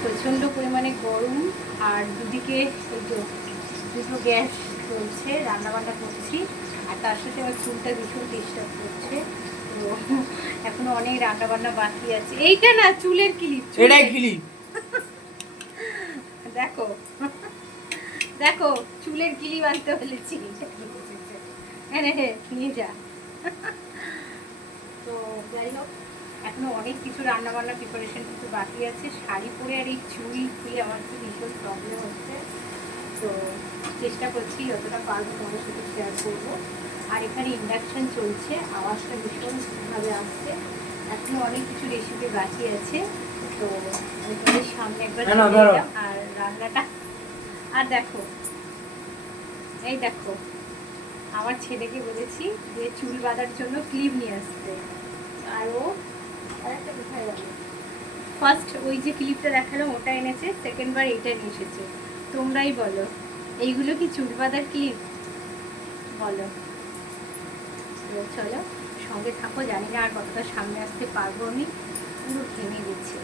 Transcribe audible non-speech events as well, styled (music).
প্রচণ্ড পরিমাণে গরম আর দুদিকে এই যে দুটো গ্যাস চলছে রান্নাবান্না করছি আর তার সাথে আমার চুলটা ভীষণ ডিস্টার্ব করছে তো এখনও অনেক রান্নাবান্না বাকি আছে। এইটা না চুলের ক্লিপ এটাই খিলি (laughs) দেখো দেখো চুলের ক্লিপ আনতে বলেছি হ্যাঁ হ্যাঁ নিয়ে যা। (laughs) তো যাই হোক। এখনও অনেক কিছু রান্না বান্না প্রিপারেশন কিছু বাকি আছে। শাড়ি পরে আর এই চুল খুলে আমার তো ভীষণ প্রবলেম হচ্ছে। তো চেষ্টা করছি যতটা পারব তোমাদের সাথে শেয়ার করব। আর এখানে ইন্ডাকশন চলছে আওয়াজটা ভীষণভাবে আসছে। এখনও অনেক কিছু রেসিপি বাকি আছে। তো তোমাদের সামনে একবার। আর রান্নাটা। আর দেখো এই দেখো আমার ছেলেকে বলেছি যে চুল বাঁধার জন্য ক্লিপ নিয়ে আসতে। ফার্স্ট ওই যে ক্লিপটা দেখালাম, ওটা এনেছে সেকেন্ড বার এইটা নিয়ে এসেছে। তোমরাই বলো, এইগুলো কি চুল বাঁধার ক্লিপ বলো। চলো সঙ্গে থাকো, জানি না আর কতটা সামনে আসতে পারব আমি। পুরো থেমে গেছি